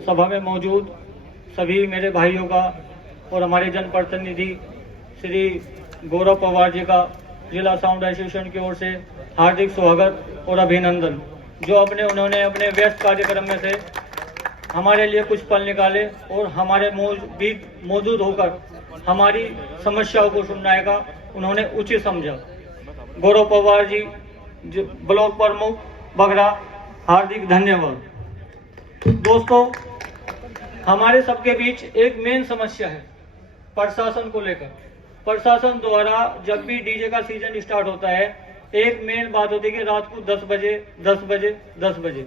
सभा में मौजूद सभी मेरे भाइयों का और हमारे जनप्रतिनिधि श्री गौरव पवार जी का जिला साउंड एसोसिएशन की ओर से हार्दिक स्वागत और अभिनंदन। जो उन्होंने अपने व्यस्त कार्यक्रम में से हमारे लिए कुछ पल निकाले और हमारे बीच मौजूद होकर हमारी समस्याओं को सुनने का उन्होंने उचित समझा। गौरव पवार जी ब्लॉक प्रमुख बगरा, हार्दिक धन्यवाद। दोस्तों, हमारे सबके बीच एक मेन समस्या है प्रशासन को लेकर। प्रशासन द्वारा जब भी डीजे का सीजन स्टार्ट होता है, एक मेन बात होती है कि रात को 10 बजे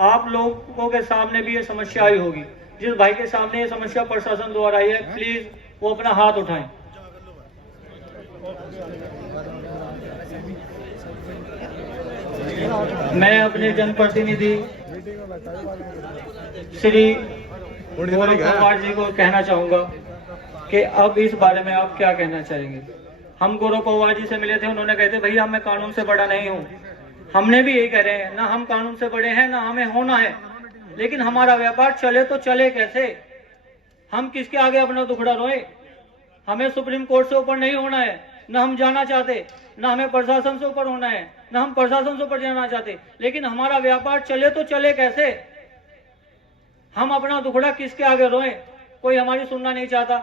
आप लोगों के सामने भी ये समस्या आई होगी। जिस भाई के सामने ये समस्या प्रशासन द्वारा आई है, प्लीज वो अपना हाथ उठाएं। मैं अपने जनप्रतिनिधि श्री गौरव पवार जी को कहना चाहूंगा कि अब इस बारे में आप क्या कहना चाहेंगे। हम गौरव पवार जी से मिले थे, उन्होंने कहते भैया मैं कानून से बड़ा नहीं हूँ। हमने भी यही कह रहे हैं, ना हम कानून से बड़े हैं ना हमें होना है, लेकिन हमारा व्यापार चले तो चले कैसे? हम किसके आगे अपना दुखड़ा रोए? हमें सुप्रीम कोर्ट से ऊपर नहीं होना है, ना हम जाना चाहते, ना हमें प्रशासन से ऊपर होना है, ना हम प्रशासन से ऊपर जाना चाहते, लेकिन हमारा व्यापार चले तो चले कैसे? हम अपना दुखड़ा किसके आगे रोए? कोई हमारी सुनना नहीं चाहता।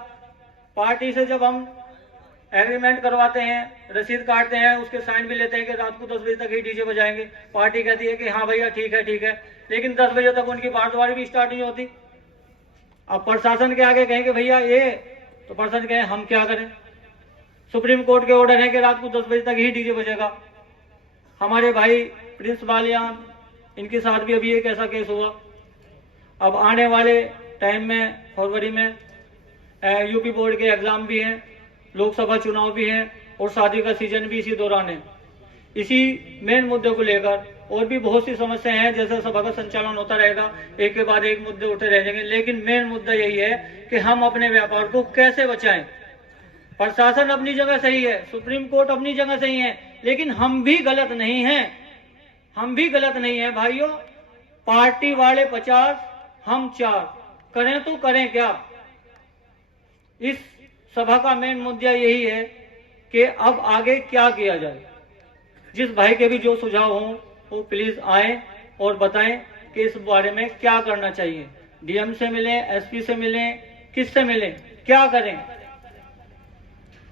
पार्टी से जब हम एग्रीमेंट करवाते हैं, रसीद काटते हैं, उसके साइन भी लेते हैं कि रात को 10 बजे तक ही डीजे बजाएंगे, पार्टी कहती है कि हाँ भैया ठीक है, लेकिन 10 बजे तक उनकी बारदवारी भी स्टार्ट नहीं होती। अब प्रशासन के आगे कहेंगे भैया ये, तो प्रशासन कहें हम क्या करें? सुप्रीम कोर्ट के ऑर्डर है कि रात को 10 बजे तक ही डीजे बजेगा। हमारे भाई प्रिंस बालियान, इनके साथ भी अभी एक ऐसा केस हुआ। अब आने वाले टाइम में फरवरी में यूपी बोर्ड के एग्जाम भी हैं, लोकसभा चुनाव भी हैं और शादी का सीजन भी इसी दौरान है। इसी मेन मुद्दे को लेकर और भी बहुत सी समस्याएं हैं। जैसे सभा का संचालन होता रहेगा, एक के बाद एक मुद्दे उठे रहेंगे, लेकिन मेन मुद्दा यही है कि हम अपने व्यापार को कैसे बचाएं। प्रशासन अपनी जगह सही है, सुप्रीम कोर्ट अपनी जगह सही है, लेकिन हम भी गलत नहीं हैं भाइयों। पार्टी वाले 50, हम 4, करें तो करें क्या? इस सभा का मेन मुद्दा यही है कि अब आगे क्या किया जाए। जिस भाई के भी जो सुझाव हों वो प्लीज आए और बताएं कि इस बारे में क्या करना चाहिए। डीएम से मिलें, एसपी से मिलें, किससे मिलें, क्या करें?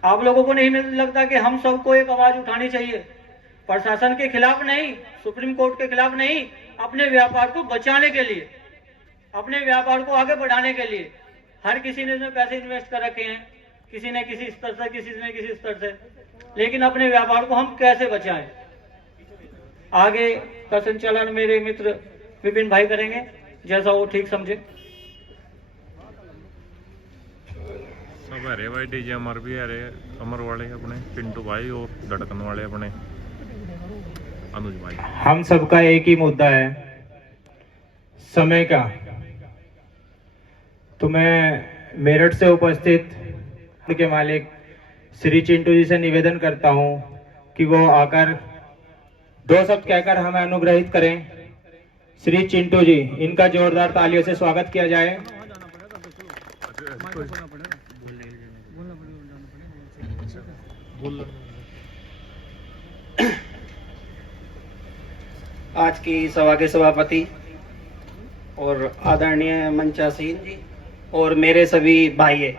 आप लोगों को नहीं लगता कि हम सबको एक आवाज उठानी चाहिए? प्रशासन के खिलाफ नहीं, सुप्रीम कोर्ट के खिलाफ नहीं, अपने व्यापार को बचाने के लिए, अपने व्यापार को आगे बढ़ाने के लिए। हर किसी ने इसमें पैसे इन्वेस्ट कर रखे हैं, किसी ने किसी स्तर से, किसी ने किसी स्तर से, लेकिन अपने व्यापार को हम कैसे बचाएं? आगे का संचालन मेरे मित्र विपिन भाई करेंगे, जैसा वो ठीक समझे। सब है भाई, डीजे अमर भी है, अमर वाले अपने पिंटू भाई और धड़कन वाले अपने अनुज भाई। हम सबका एक ही मुद्दा है, समय का। तो मैं मेरठ से उपस्थित के मालिक श्री चिंटू जी से निवेदन करता हूं कि वो आकर 2 शब्द कहकर हमें अनुग्रहित करें। श्री चिंटू जी, इनका जोरदार तालियों से स्वागत किया जाए। आज की सभा के सभापति और आदरणीय मंचासीन जी और मेरे सभी भाई,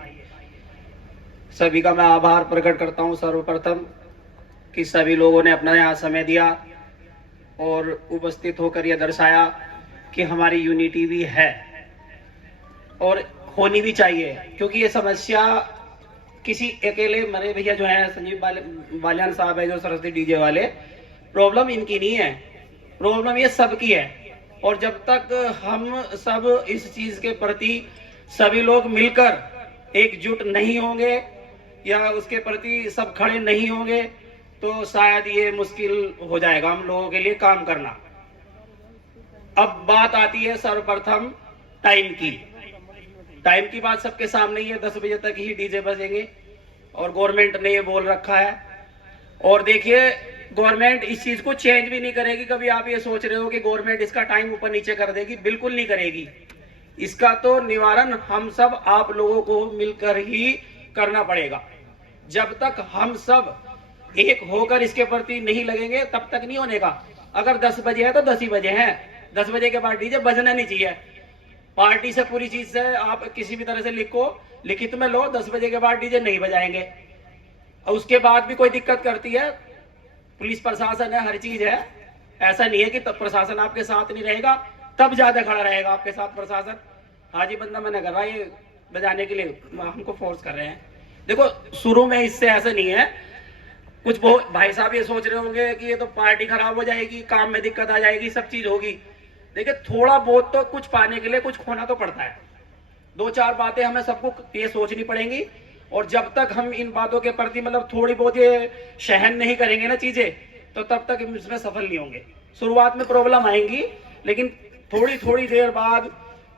सभी का मैं आभार प्रकट करता हूं सर्वप्रथम कि सभी लोगों ने अपना यहाँ समय दिया और उपस्थित होकर यह दर्शाया कि हमारी यूनिटी भी है और होनी भी चाहिए। क्योंकि ये समस्या किसी अकेले मरे भैया जो है संजीव बालियान साहब है जो सरस्वती डीजे वाले, प्रॉब्लम इनकी नहीं है, प्रॉब्लम ये सबकी है। और जब तक हम सब इस चीज के प्रति सभी लोग मिलकर एकजुट नहीं होंगे या उसके प्रति सब खड़े नहीं होंगे तो शायद ये मुश्किल हो जाएगा हम लोगों के लिए काम करना। अब बात आती है सर्वप्रथम टाइम की बात सबके सामने ही है, 10 बजे तक ही डीजे बजेंगे और गवर्नमेंट ने ये बोल रखा है। और देखिए गवर्नमेंट इस चीज को चेंज भी नहीं करेगी। कभी आप ये सोच रहे हो कि गवर्नमेंट इसका टाइम ऊपर नीचे कर देगी, बिल्कुल नहीं करेगी। इसका तो निवारण हम सब आप लोगों को मिलकर ही करना पड़ेगा। जब तक हम सब एक होकर इसके प्रति नहीं लगेंगे तब तक नहीं होने का। अगर 10 बजे है तो 10 ही बजे है, 10 बजे के बाद डीजे बजना नहीं चाहिए। पार्टी से पूरी चीज से आप किसी भी तरह से लिखित में लो 10 बजे के बाद डीजे नहीं बजाएंगे। और उसके बाद भी कोई दिक्कत करती है, पुलिस प्रशासन है, हर चीज है। ऐसा नहीं है कि तब प्रशासन आपके साथ नहीं रहेगा, तब ज्यादा खड़ा रहेगा आपके साथ प्रशासन। आज ही बंदा मैंने कर रहा है ये बजाने के लिए, हमको फोर्स कर रहे हैं। देखो शुरू में इससे ऐसा नहीं है, कुछ बहुत भाई साहब ये सोच रहे होंगे कि ये तो पार्टी खराब हो जाएगी, काम में दिक्कत आ जाएगी, सब चीज होगी। देखिए थोड़ा बहुत तो कुछ पाने के लिए कुछ खोना तो पड़ता है। 2-4 बातें हमें सबको ये सोचनी पड़ेंगी, और जब तक हम इन बातों के प्रति मतलब थोड़ी बहुत ये सहन नहीं करेंगे ना चीजें, तो तब तक इसमें सफल नहीं होंगे। शुरुआत में प्रॉब्लम आएंगी, लेकिन थोड़ी थोड़ी देर बाद,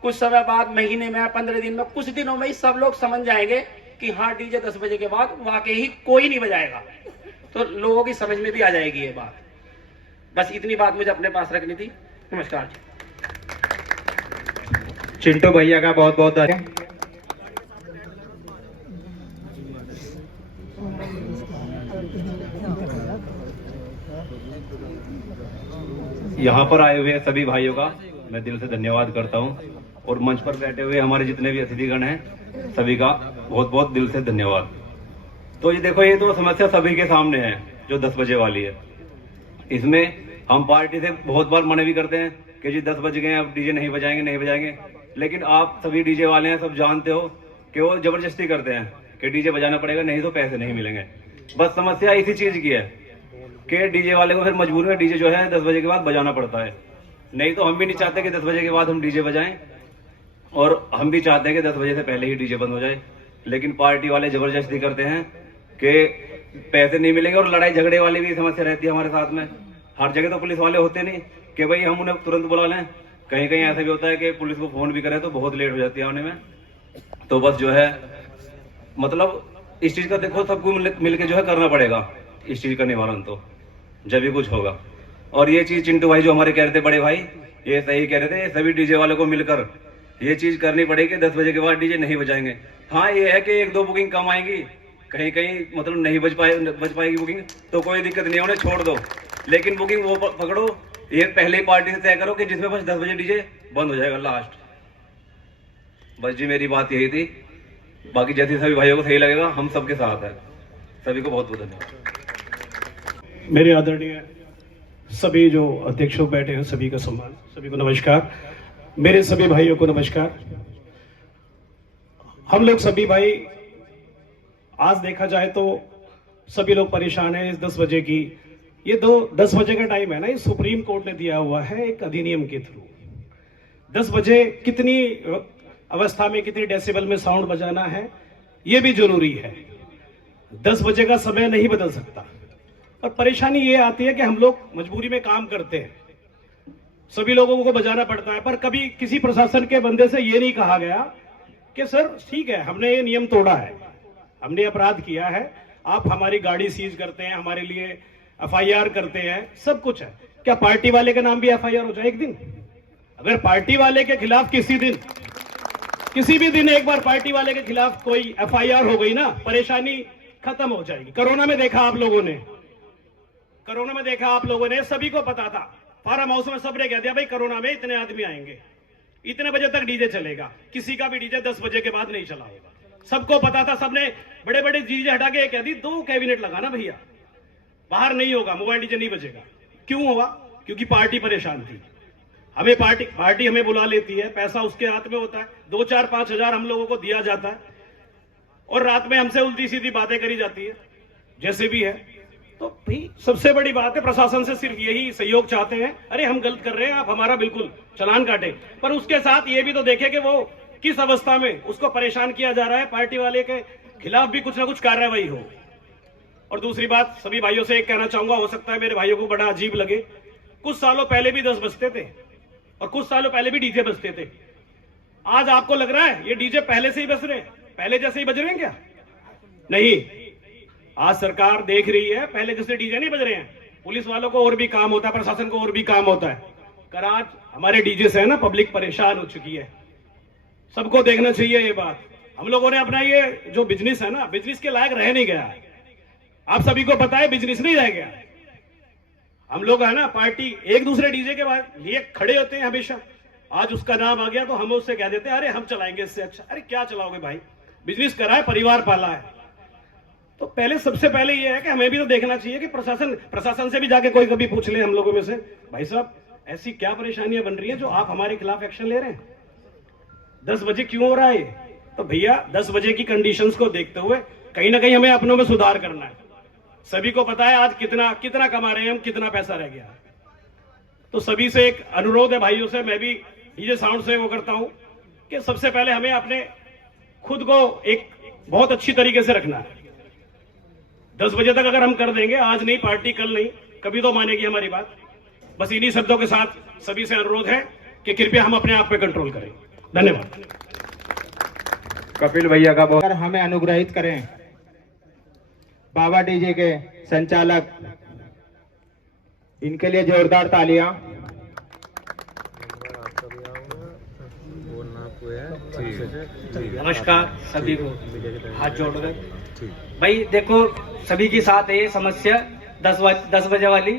कुछ समय बाद, महीने में, 15 दिन में, कुछ दिनों में ही सब लोग समझ जाएंगे कि हाँ डीजे 10 बजे के बाद वाकई ही कोई नहीं बजाएगा। तो लोगों की समझ में भी आ जाएगी ये बात। बस इतनी बात मुझे अपने पास रखनी थी। नमस्कार। चिंटू भैया का बहुत बहुत धन्यवाद। यहाँ पर आए हुए सभी भाइयों का मैं दिल से धन्यवाद करता हूँ, और मंच पर बैठे हुए हमारे जितने भी अतिथिगण हैं सभी का बहुत बहुत दिल से धन्यवाद। तो ये देखो, ये तो समस्या सभी के सामने है जो 10 बजे वाली है। इसमें हम पार्टी से बहुत बार मना भी करते हैं कि जी 10 बज गए अब डीजे नहीं बजाएंगे, लेकिन आप सभी डीजे वाले हैं, सब जानते हो कि वो जबरदस्ती करते हैं कि डीजे बजाना पड़ेगा, नहीं तो पैसे नहीं मिलेंगे। बस समस्या इसी चीज की है कि डीजे वाले को फिर मजबूरी में डीजे जो है 10 बजे के बाद बजाना पड़ता है। नहीं तो हम भी नहीं चाहते कि 10 बजे के बाद हम डीजे बजाएं, और हम भी चाहते हैं कि 10 बजे से पहले ही डीजे बंद हो जाए, लेकिन पार्टी वाले जबरदस्ती करते हैं कि पैसे नहीं मिलेंगे। और लड़ाई झगड़े वाली भी समस्या रहती है हमारे साथ में। हर जगह तो पुलिस वाले होते नहीं कि भाई हम उन्हें तुरंत बुला लें, कहीं कहीं ऐसा भी होता है कि पुलिस को फोन भी करे तो बहुत लेट हो जाती है आने में। तो बस जो है मतलब इस चीज का देखो सबको मिलकर जो है करना पड़ेगा, इस चीज का निवारण तो जब भी कुछ होगा। और ये चीज चिंटू भाई जो हमारे कह रहे थे, बड़े भाई ये सही कह रहे थे, सभी डीजे वालों को मिलकर ये चीज करनी पड़ेगी, 10 बजे के बाद डीजे नहीं बजाएंगे। हाँ ये है कि 1-2 बुकिंग कम आएंगी, कहीं कहीं मतलब नहीं बज पाएगी बुकिंग, तो कोई दिक्कत नहीं है, उन्हें छोड़ दो। लेकिन बुकिंग वो पकड़ो, ये पहले ही पार्टी से तय करो कि जिसमें बस 10 बजे डीजे बंद हो जाएगा लास्ट। बस जी मेरी बात यही थी, बाकी जैसे सभी भाइयों को सही लगेगा हम सबके साथ है। सभी को बहुत बहुत धन्यवाद। मेरे आदरणीय सभी जो अध्यक्ष बैठे हैं सभी का सम्मान, सभी को नमस्कार। मेरे सभी भाइयों को नमस्कार। हम लोग सभी भाई आज देखा जाए तो सभी लोग परेशान हैं इस 10 बजे की। ये 10 बजे का टाइम है ना, ये सुप्रीम कोर्ट ने दिया हुआ है एक अधिनियम के थ्रू। 10 बजे कितनी अवस्था में कितनी डेसिबल में साउंड बजाना है ये भी जरूरी है। 10 बजे का समय नहीं बदल सकता। और परेशानी ये आती है कि हम लोग मजबूरी में काम करते हैं, सभी लोगों को बजाना पड़ता है, पर कभी किसी प्रशासन के बंदे से ये नहीं कहा गया कि सर ठीक है हमने ये नियम तोड़ा है, हमने अपराध किया है, आप हमारी गाड़ी सीज करते हैं, हमारे लिए एफआईआर करते हैं, सब कुछ है, क्या पार्टी वाले के नाम भी एफआईआर हो जाए एक दिन? अगर पार्टी वाले के खिलाफ किसी भी दिन एक बार पार्टी वाले के खिलाफ कोई एफआईआर हो गई ना, परेशानी खत्म हो जाएगी। कोरोना में देखा आप लोगों ने, सभी को पता था, फार्म हाउस में सबने कह दिया भाई कोरोना में इतने आदमी आएंगे, इतने बजे तक डीजे चलेगा, किसी का भी डीजे 10 बजे के बाद नहीं चला होगा। सबको पता था, सबने बड़े बड़े डीजे हटा के कह दी 2 कैबिनेट लगाना भैया, बाहर नहीं होगा, मोबाइल डीजे नहीं बजेगा। क्यों हुआ? क्योंकि पार्टी परेशान थी। हमें पार्टी हमें बुला लेती है, पैसा उसके हाथ में होता है, 2-4-5 हजार हम लोगों को दिया जाता है, और रात में हमसे उल्टी सीधी बातें करी जाती है, जैसे भी है। तो भाई सबसे बड़ी बात है, प्रशासन से सिर्फ यही सहयोग चाहते हैं, अरे हम गलत कर रहे हैं, आप हमारा बिल्कुल चालान काटें, पर उसके साथ ये भी तो देखें कि वो किस अवस्था में उसको परेशान किया जा रहा है, पार्टी वाले के खिलाफ भी कुछ ना कुछ कार्रवाई हो। और दूसरी बात, सभी भाइयों से एक कहना चाहूंगा, हो सकता है मेरे भाइयों को बड़ा अजीब लगे, कुछ सालों पहले भी 10 बजते थे और कुछ सालों पहले भी डीजे बजते थे। आज आपको लग रहा है ये डीजे पहले से ही बज रहे हैं, पहले जैसे ही बज रहे हैं क्या? नहीं, आज सरकार देख रही है पहले जैसे डीजे नहीं बज रहे हैं। पुलिस वालों को और भी काम होता है, प्रशासन को और भी काम होता है, कर आज हमारे डीजे से है ना पब्लिक परेशान हो चुकी है। सबको देखना चाहिए ये बात। हम लोगों ने अपना ये जो बिजनेस है ना, बिजनेस के लायक रह नहीं गया है। आप सभी को पता है बिजनेस नहीं रह गया। हम लोग है ना पार्टी एक दूसरे डीजे के लिए खड़े होते हैं हमेशा। आज उसका नाम आ गया तो हम उससे कह देते हैं अरे हम चलाएंगे इससे अच्छा। अरे क्या चलाओगे भाई, बिजनेस करा है, परिवार पाला है। तो पहले सबसे पहले ये है कि हमें भी तो देखना चाहिए कि प्रशासन से भी जाके कोई कभी पूछ ले हम लोगों में से, भाई साहब ऐसी क्या परेशानियां बन रही हैं जो आप हमारे खिलाफ एक्शन ले रहे हैं, 10 बजे क्यों हो रहा है? तो भैया 10 बजे की कंडीशंस को देखते हुए कहीं ना कहीं हमें अपनों में सुधार करना है। सभी को पता है आज कितना कमा रहे हैं हम, कितना पैसा रह गया। तो सभी से एक अनुरोध है भाइयों से, मैं भी डीजे साउंड से वो करता हूं कि सबसे पहले हमें अपने खुद को एक बहुत अच्छी तरीके से रखना है। 10 बजे तक अगर हम कर देंगे, आज नहीं पार्टी कल नहीं, कभी तो मानेगी हमारी बात। बस इन्हीं शब्दों के साथ सभी से अनुरोध है कि कृपया हम अपने आप पे कंट्रोल करें। धन्यवाद। कपिल भैया का बहुत हमें अनुग्रहित करें। बाबा डीजे के संचालक, इनके लिए जोरदार तालियां। नमस्कार सभी को, हाथ जोड़कर। भाई देखो सभी के साथ है ये समस्या 10 बजे वाली।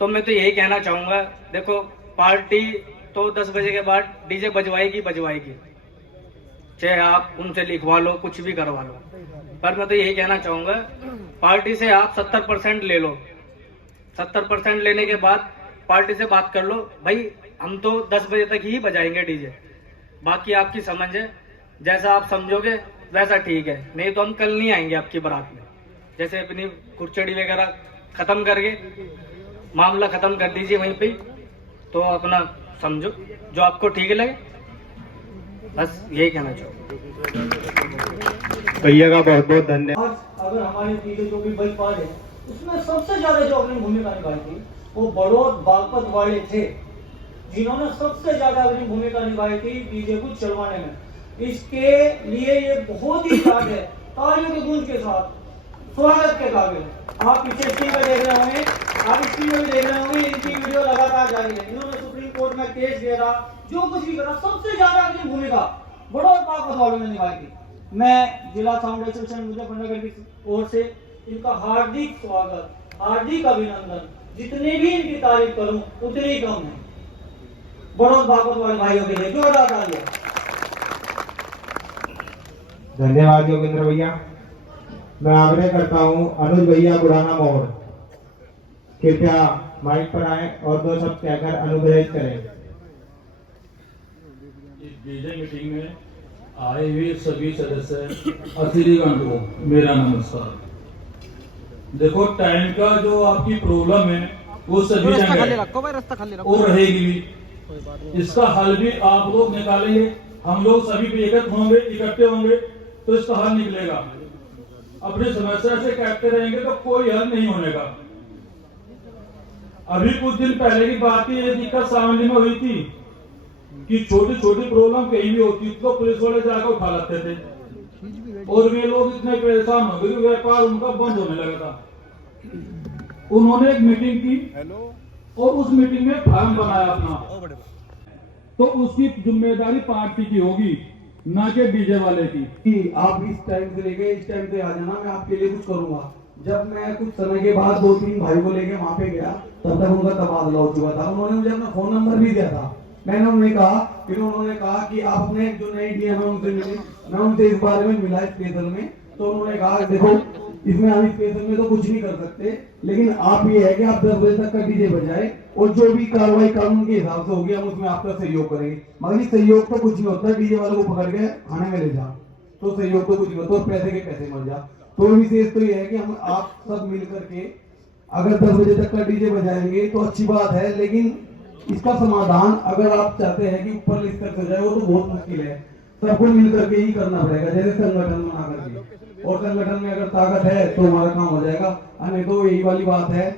तो मैं तो यही कहना चाहूंगा, देखो पार्टी तो 10 बजे के बाद डीजे बजवाएगी, चाहे आप उनसे लिखवा लो, कुछ भी करवा लो। पर मैं तो यही कहना चाहूंगा, पार्टी से आप 70% ले लो। 70% लेने के बाद पार्टी से बात कर लो, भाई हम तो 10 बजे तक ही बजाएंगे डीजे, बाकी आपकी समझ है, जैसा आप समझोगे वैसा ठीक है। नहीं तो हम कल नहीं आएंगे आपकी बारात में। जैसे अपनी खुरचड़ी वगैरह खत्म करके मामला खत्म कर दीजिए वहीं पे, तो अपना समझो जो आपको ठीक लगे, बस यही कहना चाहूँगा। भैया का बहुत बहुत धन्यवाद। आज अगर हमारे डीजे जो भी बज पा रहे, उसमें सबसे ज्यादा जो अपनी भूमिका निभाई थी वो बड़ौद बागपत वाले थे, जिन्होंने सबसे ज्यादा अपनी भूमिका निभाई थी डीजे को चलवाने में। इसके लिए ये बहुत ही याद है, तालियों की गूंज के साथ स्वागत के काबिल। आप पीछे स्क्रीन पर देख रहे होंगे, आप स्क्रीन पर देख रहे होंगे, इनकी वीडियो लगातार जारी है। इन्होंने सुप्रीम कोर्ट में केस दिया, जो कुछ भी करा, सबसे ज्यादा अपनी भूमिका बड़ौद बागपत वालों ने निभाई थी। मैं जिला साउंड एसोसिएशन मुजफ्फरनगर की ओर से इनका हार्दिक स्वागत, हार्दिक अभिनंदन, जितनी भी इनकी तारीफ करूं उतनी कम है। बड़ौद बागपत वाले भाइयों के लिए जोरदार तालियां। धन्यवाद योगेंद्र भैया। मैं आग्रह करता हूं अनुज भैया बुढ़ाना मोड़, कृपया माइक पर आए और 2 शब्द कहकर अनुग्रहित करें। इस डीजे मीटिंग में आए हुए सभी सदस्य अतिथिगण को मेरा नमस्कार। देखो टाइम का जो आपकी प्रॉब्लम है वो सभी जगह और रहेगी भी, इसका हल भी आप लोग निकालेंगे, हम लोग सभी भी इकट्ठे होंगे तो इसका हल निकलेगा। अपनी समस्या से कहते रहेंगे तो कोई हल नहीं होने का। अभी कुछ दिन पहले की बात ही ये दिक्कत सामने में हुई थी कि छोटी छोटी प्रॉब्लम कहीं भी होती तो पुलिस वाले जाकर उठा लाते थे, और वे लोग इतने परेशान हो गए, व्यापार उनका बंद होने लगा था। उन्होंने एक मीटिंग की और उस मीटिंग में फार्म बनाया अपना, तो उसकी जिम्मेदारी पार्टी की होगी, ना कि डीजे वाले की। कि आप इस टाइम से लेके इस टाइम पे आ जाना, मैं आपके लिए कुछ करूंगा। जब मैं कुछ समय के बाद 2-3 भाई को लेके वहां पे गया, तब तक उनका तबादला हो चुका था। उन्होंने मुझे अपना फोन नंबर भी दिया था। मैंने उन्हें कहा, फिर उन्होंने कहा कि आप अपने जो नई डीएम है उनसे मिले। मैं उनसे इस बारे में मिला स्पेशल में, तो उन्होंने कहा देखो इसमें हम स्पेशल में तो कुछ नहीं कर सकते, लेकिन आप ये है कि आप 10 बजे तक का डीजे बजाए और जो भी कार्रवाई कानून के हिसाब से होगी हम उसमें आपका सहयोग करेंगे। मगर सहयोग तो कुछ नहीं होता, डीजे वालों को पकड़ के खाने में ले जा तो सहयोग तो कुछ नहीं होता, और पैसे के पैसे मर जा। तो विशेष तो ये है कि हम आप सब मिल करके अगर 10 बजे तक का डीजे बजाएंगे तो अच्छी बात है, लेकिन इसका समाधान अगर आप चाहते हैं कि ऊपर स्तर से जाए वो तो बहुत मुश्किल है। सबको मिल करके ही करना पड़ेगा, जैसे संगठन बना करके, और संगठन में अगर ताकत है तो हमारा काम हो जाएगा। नहीं तो यही वाली बात है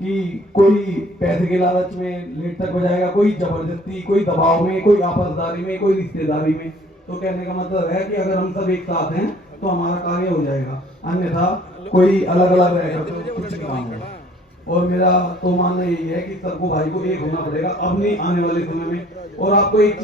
कि कोई पैसे के लालच में लेट तक बजाएगा, कोई जबरदस्ती, कोई दबाव में, कोई आपसदारी में, कोई रिश्तेदारी में। तो कहने का मतलब है कि अगर हम सब एक साथ हैं तो हमारा कार्य हो जाएगा, अन्यथा कोई अलग अलग रहेगा तो कुछ नहीं काम होगा। और मेरा तो मानना यही है कि सबको भाई को एक होना पड़ेगा अब नहीं आने वाले समय में। और आपको एक